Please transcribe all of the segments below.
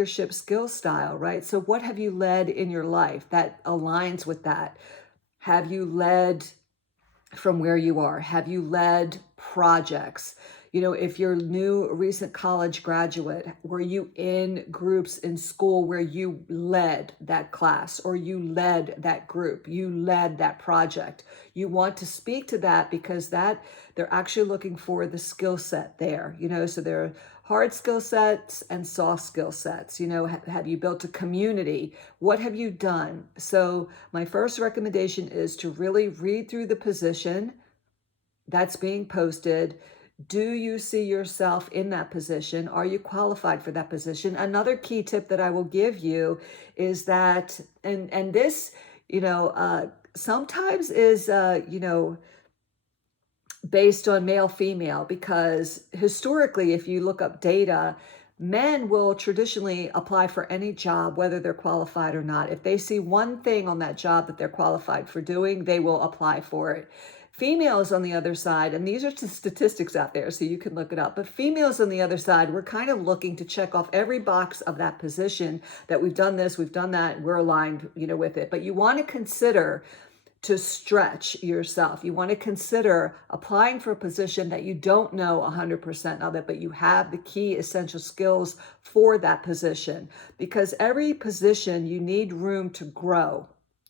leadership skill style, right? So what have you led in your life that aligns with that? Have you led from where you are? Have you led projects? If you're new, recent college graduate, were you in groups in school where you led that class or you led that group, you led that project? You want to speak to that because they're actually looking for the skill set there, so there are hard skill sets and soft skill sets. Have you built a community? What have you done? So my first recommendation is to really read through the position that's being posted. Do you see yourself in that position? Are you qualified for that position? Another key tip that I will give you is that, and this, sometimes is, based on male female, because historically, if you look up data, men will traditionally apply for any job, whether they're qualified or not. If they see one thing on that job that they're qualified for doing, they will apply for it. Females on the other side, and these are just statistics out there, so you can look it up, but females on the other side, we're kind of looking to check off every box of that position that we've done this, we've done that, we're aligned, with it. But you want to consider to stretch yourself. You want to consider applying for a position that you don't know 100% of it, but you have the key essential skills for that position. Because every position, you need room to grow.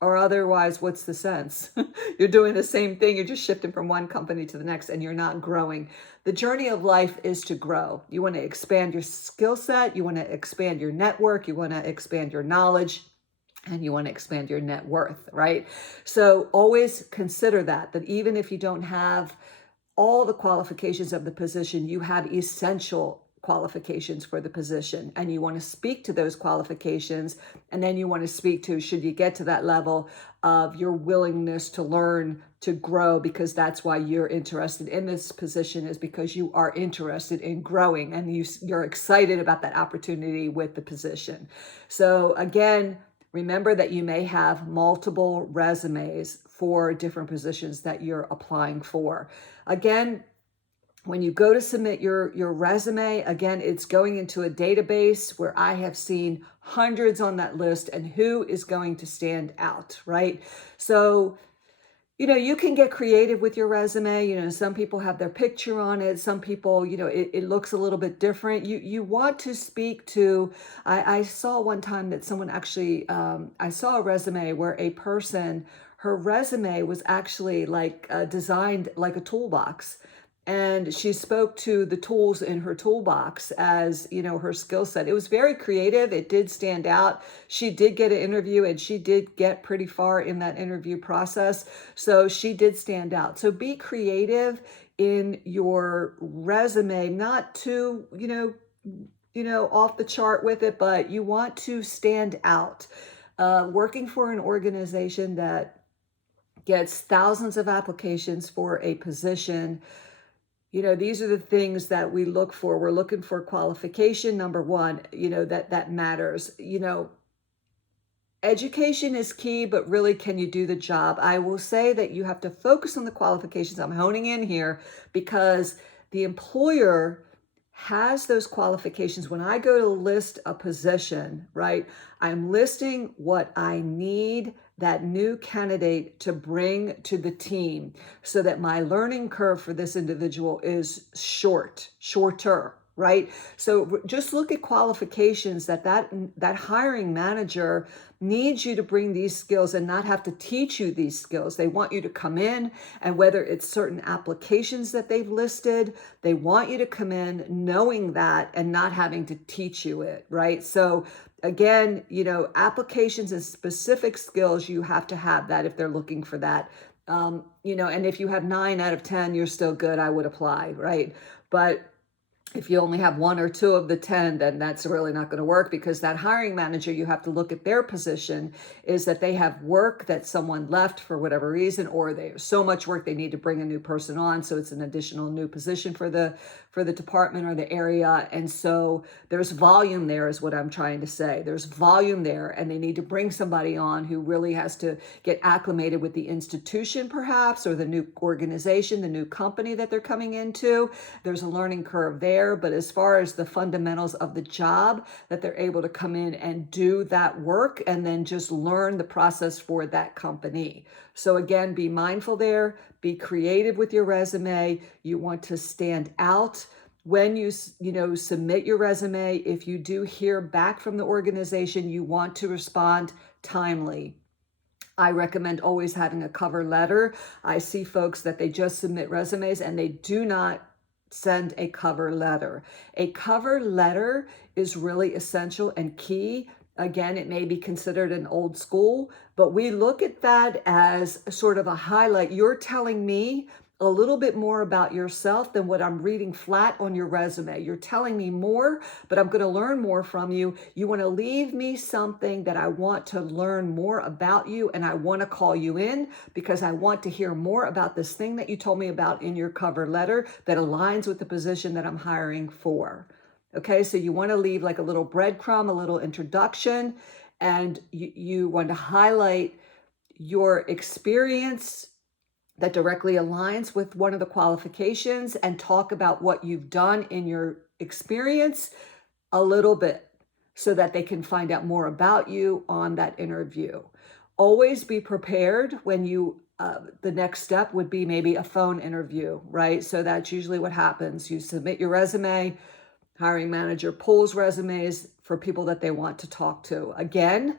Or otherwise, what's the sense? You're doing the same thing. You're just shifting from one company to the next and you're not growing. The journey of life is to grow. You want to expand your skill set. You want to expand your network. You want to expand your knowledge. And you want to expand your net worth, right? So always consider that even if you don't have all the qualifications of the position, you have essential qualifications for the position, and you want to speak to those qualifications. And then you want to speak to, should you get to that level, of your willingness to learn, to grow, because that's why you're interested in this position, is because you are interested in growing and you're excited about that opportunity with the position. So again, remember that you may have multiple resumes for different positions that you're applying for. Again, when you go to submit your resume, again, it's going into a database where I have seen hundreds on that list, and who is going to stand out, right? So you can get creative with your resume. Some people have their picture on it. Some people, it looks a little bit different. You want to speak to, I saw one time that someone actually, I saw a resume where a person, her resume was actually like designed like a toolbox. And she spoke to the tools in her toolbox as, her skill set. It was very creative. It did stand out. She did get an interview and she did get pretty far in that interview process. So she did stand out. So be creative in your resume, not too, off the chart with it, but you want to stand out. Working for an organization that gets thousands of applications for a position, these are the things that we look for. We're looking for qualification, number one, that matters. Education is key, but really, can you do the job? I will say that you have to focus on the qualifications. I'm honing in here because the employer has those qualifications. When I go to list a position, right, I'm listing what I need that new candidate to bring to the team so that my learning curve for this individual is shorter, right? So just look at qualifications that hiring manager needs you to bring these skills and not have to teach you these skills. They want you to come in, and whether it's certain applications that they've listed, they want you to come in knowing that and not having to teach you it, right? So again, applications and specific skills, you have to have that if they're looking for that. And if you have 9 out of 10, you're still good. I would apply, right? But if you only have 1 or 2 of the 10, then that's really not going to work, because that hiring manager, you have to look at their position, is that they have work that someone left for whatever reason, or they have so much work they need to bring a new person on. So it's an additional new position for the department or the area. And so there's volume there, is what I'm trying to say. There's volume there, and they need to bring somebody on who really has to get acclimated with the institution, perhaps, or the new organization, the new company that they're coming into. There's a learning curve there. there, but as far as the fundamentals of the job, that they're able to come in and do that work and then just learn the process for that company. So again, be mindful there, be creative with your resume. You want to stand out when you submit your resume. If you do hear back from the organization, you want to respond timely. I recommend always having a cover letter. I see folks that they just submit resumes and they do not send a cover letter. A cover letter is really essential and key. Again, it may be considered an old school, but we look at that as sort of a highlight. You're telling me a little bit more about yourself than what I'm reading flat on your resume. You're telling me more, but I'm going to learn more from you. You want to leave me something that I want to learn more about you, and I want to call you in because I want to hear more about this thing that you told me about in your cover letter that aligns with the position that I'm hiring for. Okay, so you want to leave like a little breadcrumb, a little introduction, and you want to highlight your experience that directly aligns with one of the qualifications and talk about what you've done in your experience a little bit so that they can find out more about you on that interview. Always be prepared when the next step would be maybe a phone interview, right? So that's usually what happens. You submit your resume, hiring manager pulls resumes for people that they want to talk to. Again,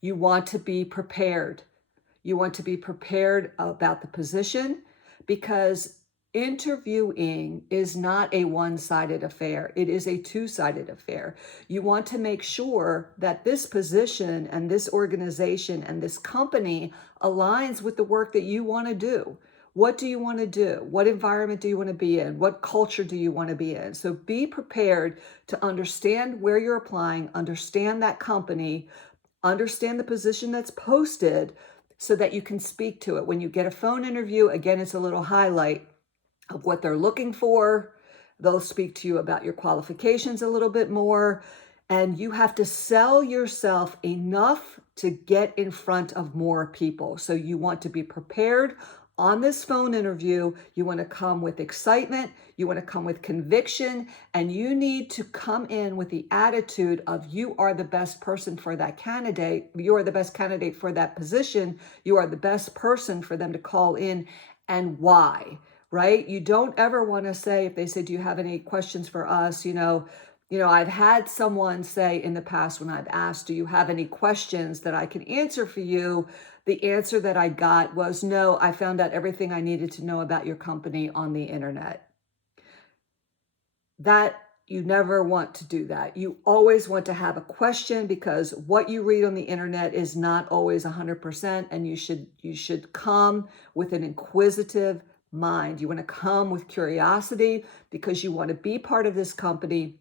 you want to be prepared. You want to be prepared about the position because interviewing is not a one-sided affair. It is a two-sided affair. You want to make sure that this position and this organization and this company aligns with the work that you want to do. What do you want to do? What environment do you want to be in? What culture do you want to be in? So be prepared to understand where you're applying, understand that company, understand the position that's posted, so that you can speak to it. When you get a phone interview, again, it's a little highlight of what they're looking for. They'll speak to you about your qualifications a little bit more, and you have to sell yourself enough to get in front of more people. So you want to be prepared on this phone interview. You want to come with excitement, you want to come with conviction, and you need to come in with the attitude of you are the best person for that candidate. You are the best candidate for that position. You are the best person for them to call in, and why, right? You don't ever want to say, if they say, do you have any questions for us? I've had someone say in the past when I've asked, do you have any questions that I can answer for you? The answer that I got was, no, I found out everything I needed to know about your company on the internet. That you never want to do that. You always want to have a question because what you read on the internet is not always 100%, and you should come with an inquisitive mind. You want to come with curiosity because you want to be part of this company.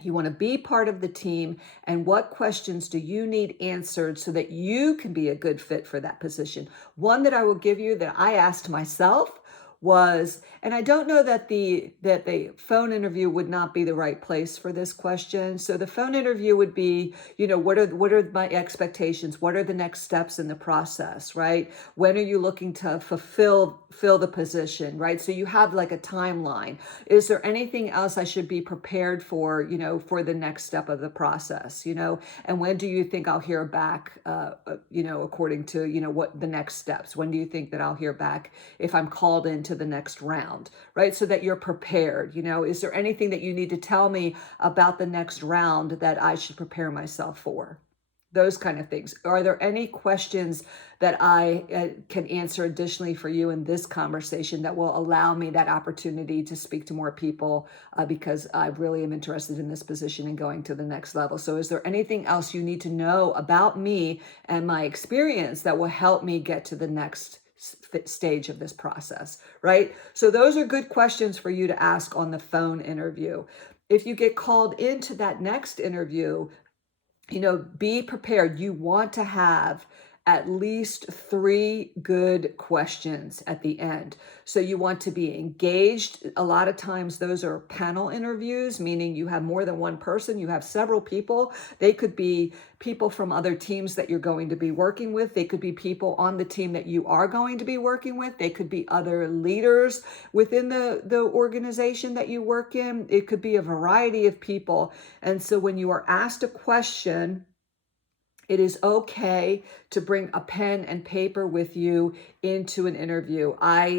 You want to be part of the team, and what questions do you need answered so that you can be a good fit for that position? One that I will give you that I asked myself was, and I don't know that the phone interview would not be the right place for this question. So the phone interview would be, what are my expectations? What are the next steps in the process, right? When are you looking to fill the position, right? So you have like a timeline. Is there anything else I should be prepared for, for the next step of the process, and when do you think I'll hear back, according to, what the next steps? When do you think that I'll hear back if I'm called into the next round, right? So that you're prepared. Is there anything that you need to tell me about the next round that I should prepare myself for? Those kind of things. Are there any questions that I can answer additionally for you in this conversation that will allow me that opportunity to speak to more people because I really am interested in this position and going to the next level? So is there anything else you need to know about me and my experience that will help me get to the next stage of this process, right? So those are good questions for you to ask on the phone interview. If you get called into that next interview, be prepared. You want to have at least 3 good questions at the end. So you want to be engaged. A lot of times those are panel interviews, meaning you have more than one person, you have several people. They could be people from other teams that you're going to be working with. They could be people on the team that you are going to be working with. They could be other leaders within the organization that you work in. It could be a variety of people. And so when you are asked a question, it is okay to bring a pen and paper with you into an interview. I